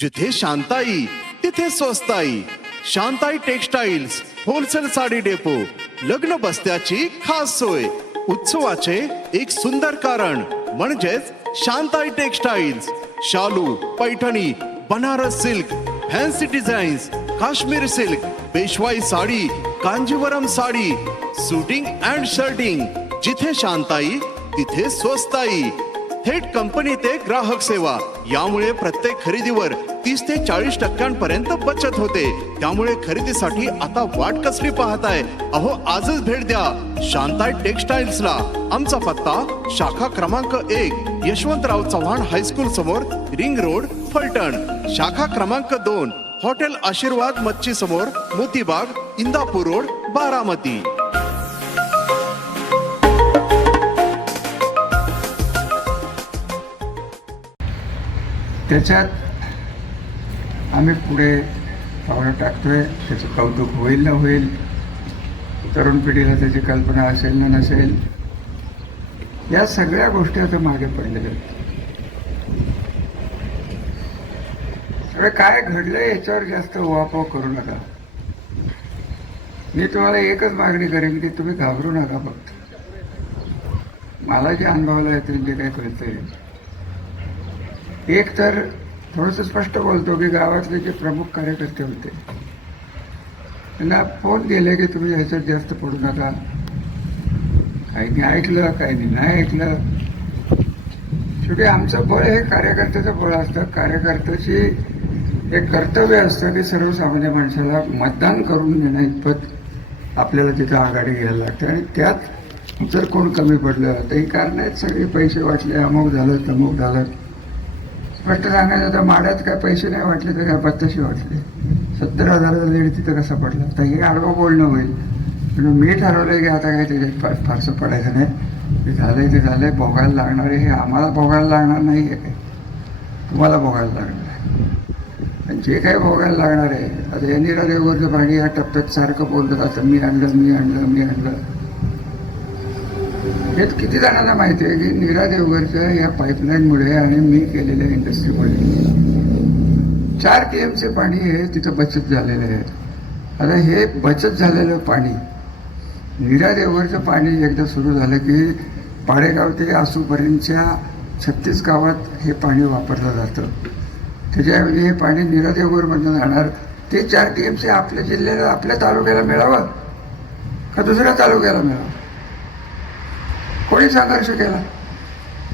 जिथे शांताई तिथे स्वस्ताई. Shantai textiles wholesale sari depot लग्न बस्त्याची खास सोय. उत्सवाचे एक सुंदर कारण म्हणजेच शांताई टेक्सटाईल्स शालू Paithani Banaras silk fancy designs Kashmir silk Peshwai sari Kanjeevaram sari suiting and shirting. जिथे शांताई तिथे स्वस्ताई. थेट कंपनी ते ग्राहक सेवा. यामुळे प्रत्येक खरेदीवर तीस ते चाळीस टक्क्यांपर्यंत बचत होते. त्यामुळे खरेदीसाठी आता वाट कसली पाहताय? अहो आजच भेट द्या. शांताय टेक्सटाईल्सला. आमचा पत्ता शाखा क्रमांक एक यशवंतराव चव्हाण हायस्कूल समोर रिंग रोड फलटण. शाखा क्रमांक दोन हॉटेल आशीर्वाद मच्छी समोर मोतीबाग इंदापूर रोड बारामती. त्याच्यात आम्ही पुढे पावलं टाकतोय. त्याचं कौतुक होईल ना होईल. तरुण पिढीला त्याची कल्पना असेल ना नसेल. या सगळ्या गोष्टी आता मागे पडलेल्या आहेत. सगळं काय घडलंय याच्यावर जास्त उहापोह करू नका. मी तुम्हाला एकच मागणी करेन की तुम्ही घाबरू नका फक्त. मला जे अनुभवलं आहे ते जे काही कळतंय एक तर थोडंसं स्पष्ट बोलतो की गावातले जे प्रमुख कार्यकर्ते होते त्यांना फोन दिले की तुम्ही ह्याच्यात जास्त पडू नका. काहींनी ऐकलं काहींनी नाही ऐकलं. शेवटी आमचं बळ हे कार्यकर्त्याचं बळ असतं. कार्यकर्त्याची एक कर्तव्य असतं की सर्वसामान्य माणसाला मतदान करून घेण्या इतपत आपल्याला तिथं आघाडी घ्यायला लागते. आणि त्यात जर कोण कमी पडलं तर ही कारण आहेत सगळे पैसे वाटले अमुक झालं तमुक झालं. स्पष्ट सांगायचं तर माड्यात काय पैसे नाही वाटले तर काय पत्ताशी वाटले. सत्तर हजाराचा लीड तिथं कसा पडला? तर हे आडवं बोलणं होईल. म्हणून मी ठरवलं की आता काय त्याच्यात फार फारसं पडायचं नाही. ते झालंय ते झालंय. भोगायला लागणार आहे हे आम्हाला भोगायला लागणार नाही आहे काय? तुम्हाला भोगायला लागणार आहे आणि जे काही भोगायला लागणार आहे आता यांनी देवगरचं पाणी या टप्प्यात सारखं बोललं जातं मी आणलं मी आणलं मी आणलं. हे किती जणांना माहिती आहे की नीरा देवघरच्या या पाईपलाईनमुळे आणि मी केलेल्या इंडस्ट्रीमुळे चार टी एमचे पाणी हे तिथं बचत झालेलं आहे. आता हे बचत झालेलं पाणी नीरा देवघरचं पाणी एकदा सुरू झालं की पाडेगाव ते आसूपर्यंतच्या छत्तीस गावात हे पाणी वापरलं जातं. त्याच्याऐवजी हे पाणी नीरा देवघरमधनं जाणार. ते चार टी एमचे आपल्या जिल्ह्याला आपल्या तालुक्याला मिळावं का दुसऱ्या तालुक्याला मिळावं? कोणी संघर्ष केला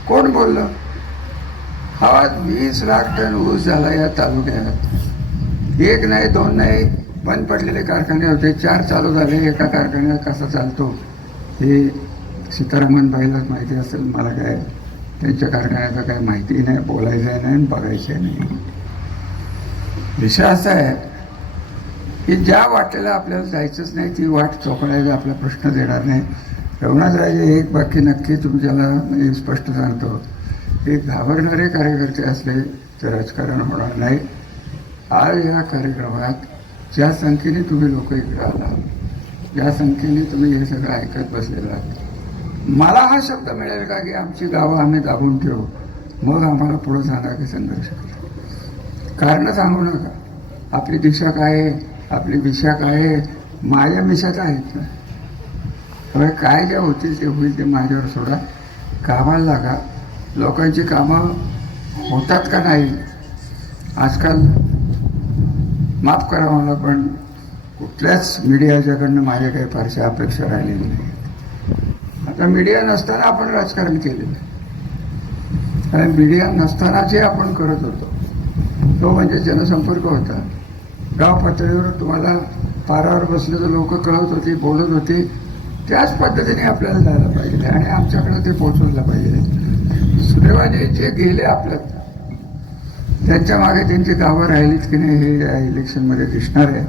कोण बोललं? हा वीस लाख टन ऊस झाला या तालुक्यात. एक नाही दोन नाही बंद पडलेले कारखाने होते चार चालू झाले एका कारखान्यात कसा चालतो? हे सीतारामन बाईलाच माहिती असेल मला काय त्यांच्या कारखान्याचं काय माहिती नाही बोलायचं नाही आणि बघायचं नाही. विषय असा आहे की ज्या वाटेला आपल्याला जायचंच नाही ती वाट चोकडायला आपला प्रश्न देणार नाही. रवणाथराजे एक बाकी नक्की तुमच्याला मी स्पष्ट सांगतो. की घाबरणारे कार्यकर्ते असले तर राजकारण होणार नाही. आज या कार्यक्रमात ज्या संख्येने तुम्ही लोक इकडे आला ज्या संख्येने तुम्ही हे सगळं ऐकत बसलेला आहात मला हा शब्द मिळेल का की आमची गावं आम्ही दाबून ठेवू? मग आम्हाला पुढं सांगा की संघर्ष करा? कारण सांगू नका. आपली दिशा काय आहे? आपली दिशा काय आहे? माझ्या मिशात आहेत ना त्यामुळे काय जे होतील ते होईल ते माझ्यावर सोडा. कामाला लागा. लोकांची कामं होतात का नाही? आजकाल माफ करा मला पण कुठल्याच मीडियाच्याकडनं माझ्या काही फारशा अपेक्षा राहिलेल्या नाही आता मीडिया नसताना आपण राजकारण केलेलं आहे. आणि मीडिया नसताना जे आपण करत होतो तो म्हणजे जनसंपर्क होता. गाव पातळीवर तुम्हाला पारावर बसले तर लोक कळत होती बोलत होती. त्याच पद्धतीने आपल्याला जायला पाहिजे आणि आमच्याकडे ते पोचवायला पाहिजे. सुदैवाने जे गेले आपल्यात त्यांच्या मागे त्यांची गावं राहिलीत की नाही हे या इलेक्शनमध्ये दिसणार आहे.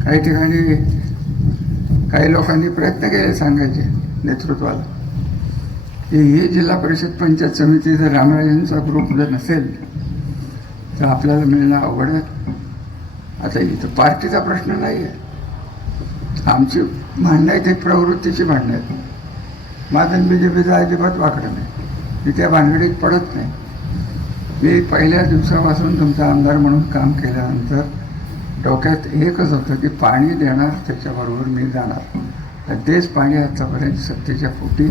काही ठिकाणी काही लोकांनी प्रयत्न केले सांगायचे नेतृत्वाला. की ही जिल्हा परिषद पंचायत समिती जर रामराजेंचा ग्रुप जर नसेल तर आपल्याला मिळणं अवघड आहे. आता इथं पार्टीचा प्रश्न नाही आहे आमची भांडणं आहे ते प्रवृत्तीची भांडणं आहेत. माझं मी जे बिजा अजिबात वाकडं नाही. मी त्या भानगडीत पडत नाही. मी पहिल्या दिवसापासून तुमचा आमदार म्हणून काम केल्यानंतर डोक्यात एकच होतं की पाणी देणार त्याच्याबरोबर मी जाणार. तर तेच पाणी आतापर्यंत सत्तेच्या फुटी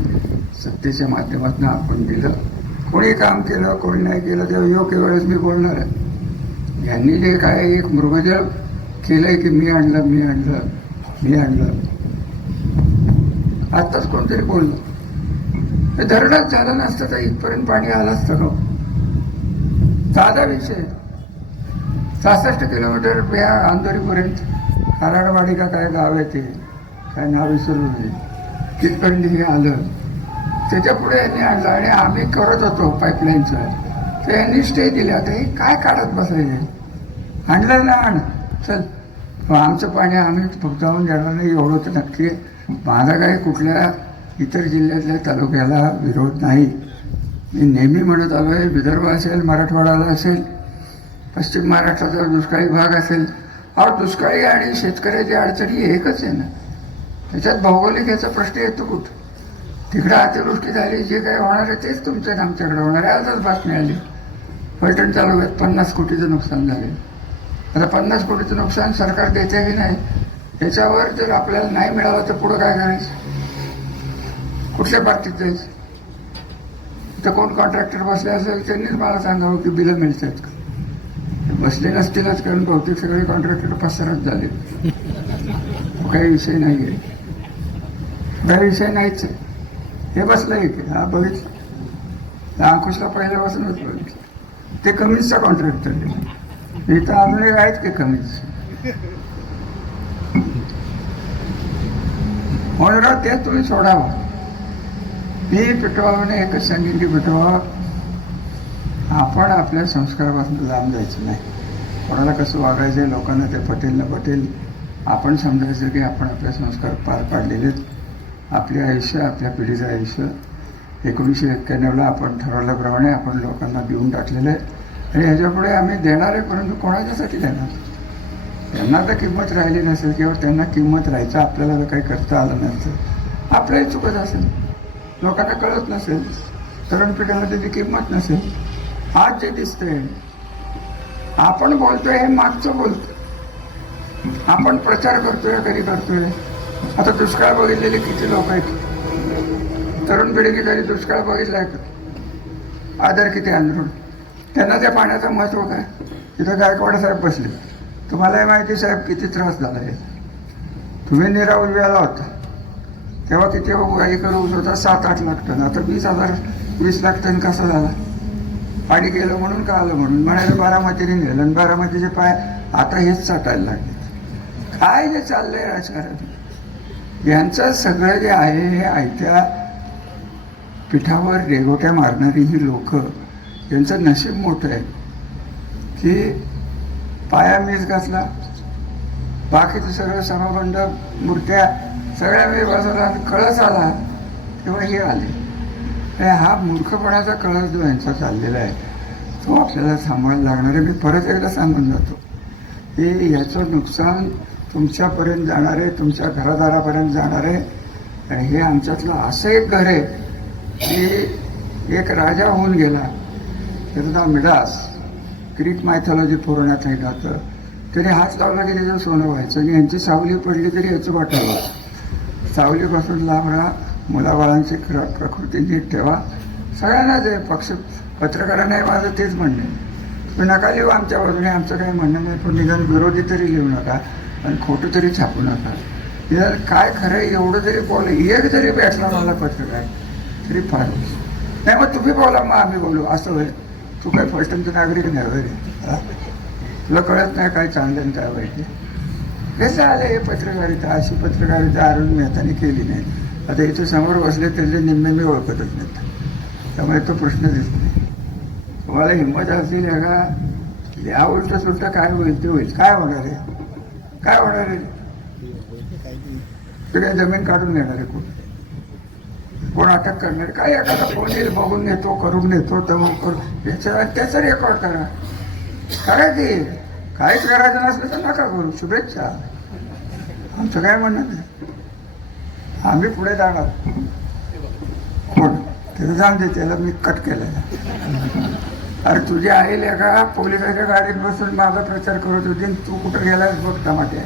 सत्तेच्या माध्यमातून आपण दिलं. कोणी काम केलं कोणी नाही केलं तेव्हा योग्य वेळेस मी बोलणार आहे. यांनी जे काय एक मृगजळ आहे की मी आणलं मी आणलं मी आणलं. आत्ताच कोणतरी बोललं. हे धरणच झालं नसतं तर इथपर्यंत पाणी आलं असतं का? साधा विषय. सहासष्ट किलोमीटर या आंदोरीपर्यंत कराडवाडी का काय गाव आहे ते? काय नाव विसरलो नाही तिथपर्यंत हे आलं. त्याच्या पुढे यांनी आणलं आणि आम्ही करत होतो पाईपलाईनचं तर यांनी स्टे दिले आता हे काय काढत बसायचे आणलं ना आण. चल. आमचं पाणी आम्ही फक्त जाऊन देणार नाही एवढं तर नक्की माझा काही कुठल्या इतर जिल्ह्यातल्या तालुक्याला विरोध नाही. मी नेहमी म्हणत आलो आहे विदर्भ असेल मराठवाडाला असेल पश्चिम महाराष्ट्राचा दुष्काळी भाग असेल अहो दुष्काळी आणि शेतकऱ्याची अडचणी एकच आहे ना. त्याच्यात भौगोलिक याचा प्रश्न येतो कुठं? तिकडं अतिवृष्टी झाली जे काही होणार आहे तेच तुमच्या आमच्याकडे होणार आहे. आजच बातमी आली. फलटण तालुक्यात पन्नास कोटीचं नुकसान झाले. आता पन्नास कोटीचं नुकसान सरकार देते की नाही त्याच्यावर जर आपल्याला नाही मिळालं तर पुढं काय करायचं? कुठल्या पार्टीत जायचं? तर कोण कॉन्ट्रॅक्टर बसले असेल त्यांनीच मला सांगावं की बिलं मिळत आहेत का बसले नसतीलच कारण बहुतेक सगळे कॉन्ट्रॅक्टर पसरत झाले. तो काही विषय नाही आहे. काही विषय नाहीच हे बसलंय की हा बघितलं. अंकुशला पहिल्यापासूनच बघितलं. ते कमीचा कॉन्ट्रॅक्टर इथं अजून एक आहेत की कमीच? म्हणून ते तुम्ही सोडावं. मी पिटवाने एकच सांगेन की पिटवा आपण आपल्या संस्कारापासून लांब जायचं नाही. कोणाला कसं वागायचं आहे लोकांना ते पटेल न पटेल आपण समजायचं की आपण आपले संस्कार पार पाडलेले आहेत. आपले आयुष्य आपल्या पिढीचं आयुष्य. एकोणीसशे एक्क्याण्णवला आपण ठरवल्याप्रमाणे आपण लोकांना देऊन टाकलेलं आहे. आणि ह्याच्यापुढे आम्ही देणार आहे परंतु कोणाच्यासाठी देणार? त्यांना तर किंमत राहिली नसेल किंवा त्यांना किंमत राहायचं आपल्याला जर काही करता आलं नसेल आपल्याही चुकत असेल. लोकांना कळत नसेल. तरुण पिढीला त्याची किंमत नसेल. आज जे दिसतंय आपण बोलतोय हे मागचं बोलतोय. आपण प्रचार करतोय कधी करतोय? आता दुष्काळ बघितलेले किती लोक आहेत? तरुण पिढीने कधी दुष्काळ बघितलाय का? आदर किती अंदरून त्यांना त्या पाण्याचं महत्त्व काय तिथं गायकवाड साहेब बसले. तुम्हालाही माहिती साहेब किती त्रास झाला आहे. तुम्ही निरा उजव्याला होता. तेव्हा किती गाई करून होता सात आठ लाख टन. आता वीस हजार वीस लाख टन कसा झाला? पाणी गेलं म्हणून का आलं म्हणून? म्हणायला बारामतीने नेलं आणि बारामतीचे पाय आता हेच साठायला लागले. काय जे चाललंय राजकारण? यांचं सगळं जे आहे हे आयत्या पिठावर रेगोट्या मारणारी ही लोक यांचं नशीब मोठं आहे की पाया मीच घातला. बाकीचं सगळं समाबंड मूर्त्या सगळ्या वेळी बसवला कळस आला तेव्हा हे आले. आणि हा मूर्खपणाचा कळस जो यांचा चाललेला आहे तो आपल्याला सांभाळायला लागणार आहे. मी परत एकदा सांगून जातो की याचं नुकसान तुमच्यापर्यंत जाणार आहे तुमच्या घरादारापर्यंत जाणार आहे. आणि हे आमच्यातलं असं एक घर आहे की एक राजा होऊन गेला. त्याचं नाव मिडास ग्रीक मायथॉलॉजी पुरवण्यात नाही जातं त्याने हात लावला की त्याचं सोनं व्हायचं आणि यांची सावली पडली तरी याचं वाटावं सावलीपासून लांब राहा मुलाबाळांची क्र प्रकृती नीट ठेवा. सगळ्यांनाच आहे पक्ष पत्रकारांनाही माझं तेच म्हणणं आहे. तुम्ही नका लिहू आमच्या बाजूने आमचं काही म्हणणं नाही पण निदान विरोधी तरी लिहू नका आणि खोटं तरी छापू नका. निदान काय खरं एवढं जरी बोल एक जरी भेटला मला पत्रकार तरी फार नाही मग तुम्ही बोला मग आम्ही बोलू असं होईल. तू काय फर्स्ट टाइमचं नागरिक नाही? तुला कळत नाही काय चांगलं काय वाईट. कसं आलं हे पत्रकारिता अशी पत्रकारिता अरुण मेहताने केली नाही. आता इथे समोर बसले त्याचे निम्मे मी ओळखतच नाहीत. त्यामुळे तो प्रश्न दिसत नाही. तुम्हाला हिंमत असेल का? या उलट सुलट काय होईल ते होईल. काय होणार आहे? काय होणार आहे? काय जमीन काढून देणार आहे कोण? कोण अटक करणार. काय एखादा फोन येईल बघून नेतो करून नेतो तेव्हा करून. याचं त्याचं रेकॉर्ड करा. करा की काहीच करायचं नसलं तर नका करू. शुभेच्छा. आमचं काय म्हणणं नाही. आम्ही पुढे जाणार. कोण त्याचं जाऊन दे त्याला मी कट केलेला अरे तुझी आई लेखा पोलिसाच्या गाडीत बसून माझा प्रचार करत होती तू कुठं गेलास बघ टमाटे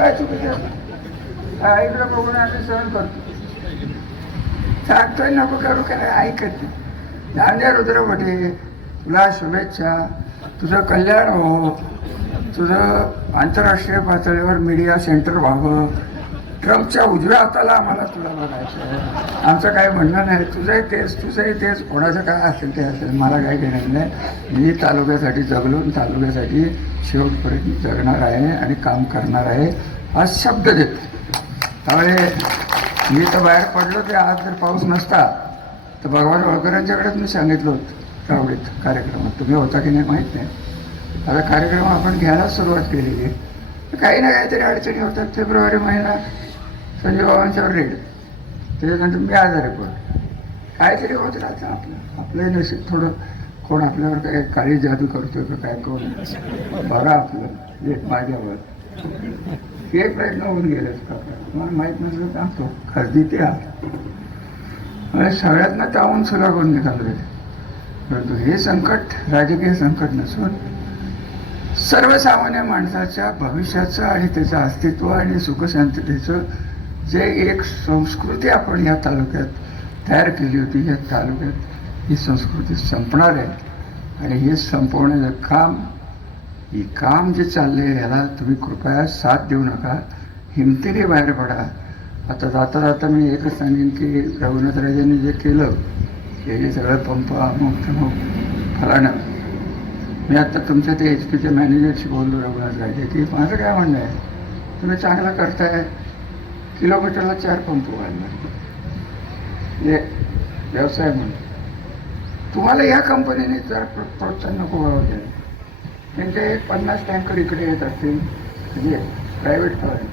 काय चुकीचं आईकडे बघून आम्ही सहन करतो. सांगतोय नको करू काय ऐकत नाही. रुद्र भटे तुला शुभेच्छा. तुझं कल्याण हो. तुझं आंतरराष्ट्रीय पातळीवर मीडिया सेंटर व्हावं. ट्रम्पच्या उजव्या हाताला आम्हाला तुला बघायचं आमचं काही म्हणणं नाही. तुझंही तेच तुझंही तेच. कोणाचं काय असेल ते असेल. मला काही घेणार नाही. मी तालुक्यासाठी जगलो तालुक्यासाठी शेवटपर्यंत जगणार आहे आणि काम करणार आहे. हा शब्द देतो. त्यामुळे मी तर बाहेर पडलो ते आज जर पाऊस नसता तर भगवान होळकरांच्याकडेच मी सांगितलं होतं तावडीत कार्यक्रमात. तुम्ही होता की नाही माहीत नाही. आता कार्यक्रम आपण घ्यायला सुरुवात केलेली आहे. काही ना काहीतरी अडचणी होतात. फेब्रुवारी महिना संजय बाबांच्यावर रेड. त्याच्यानंतर मी आजारी पडलो. काहीतरी होत राहतं आपलं. आपलं नशीब थोडं कोण आपल्यावर काय काळी जादू करतोय का काय कोण बघा आपलं एक माझ्यावर. हे प्रयत्न होऊन गेले मला माहीत नसलं सांगतो. खरेदी ते आलं. सगळ्यांना सगळ्यातनं त्याहून सुद्धा करून निघाले परंतु हे संकट राजकीय संकट नसून सर्वसामान्य माणसाच्या भविष्याचं आणि त्याचं अस्तित्व आणि सुखशांततेचं जे एक संस्कृती आपण या तालुक्यात तयार केली होती या तालुक्यात ही संस्कृती संपणार आहे. आणि हे संपवण्याचं काम ही काम जे चाललं आहे याला तुम्ही कृपया साथ देऊ नका. हिमतीने बाहेर पडा. आता जाता जाता मी एकच सांगेन की रघुनाथराजांनी जे केलं हे जे सगळं पंप अमुक तमुक फलाणं. मी आता तुमच्या ते एच पीच्या मॅनेजरशी बोललो रघुनाथ राजे की माझं काय म्हणणं आहे? तुम्ही चांगला करताय. किलोमीटरला चार पंप वाढणार. हे व्यवसाय म्हणून. तुम्हाला या कंपनीने जर प्रो- प्रोत्साहन नको व्हावं द्यायला त्यांचे एक पन्नास टँकर इकडे येत असतील. म्हणजे प्रायव्हेट फर्म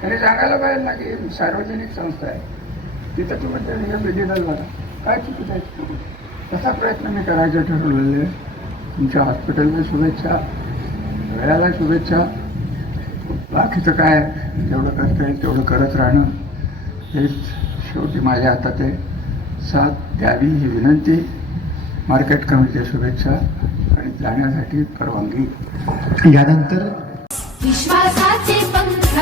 त्यांनी सांगायला पाहिजे ना की सार्वजनिक संस्था आहे. तिथं तुम्ही त्यांनी मेडिकल बघा काय चुकीचं आहे तसा प्रयत्न मी करायचा ठरवलेला आहे. तुमच्या हॉस्पिटलला शुभेच्छा. वेळाला शुभेच्छा. बाकीचं काय जेवढं करता येईल तेवढं करत राहणं. हेच शेवटी माझ्या हातात आहे साथ द्यावी ही विनंती. मार्केट कमिटीच्या शुभेच्छा आणि जाण्यासाठी परवानगी. यानंतर विश्वासाचे पंख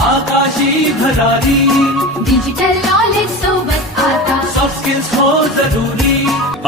आकाशी भरारी. Digital knowledge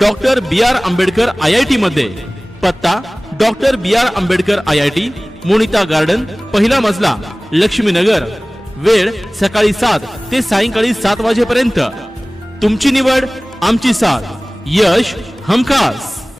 Doctor B R Ambedkar I I T मध्ये. पत्ता doctor B R Ambedkar I I T Monita garden पहिला मजला लक्ष्मीनगर. वेळ सकाळी सात ते सायंकाळी सात वाजेपर्यंत. तुमची निवड आमची साथ. यश हमखास.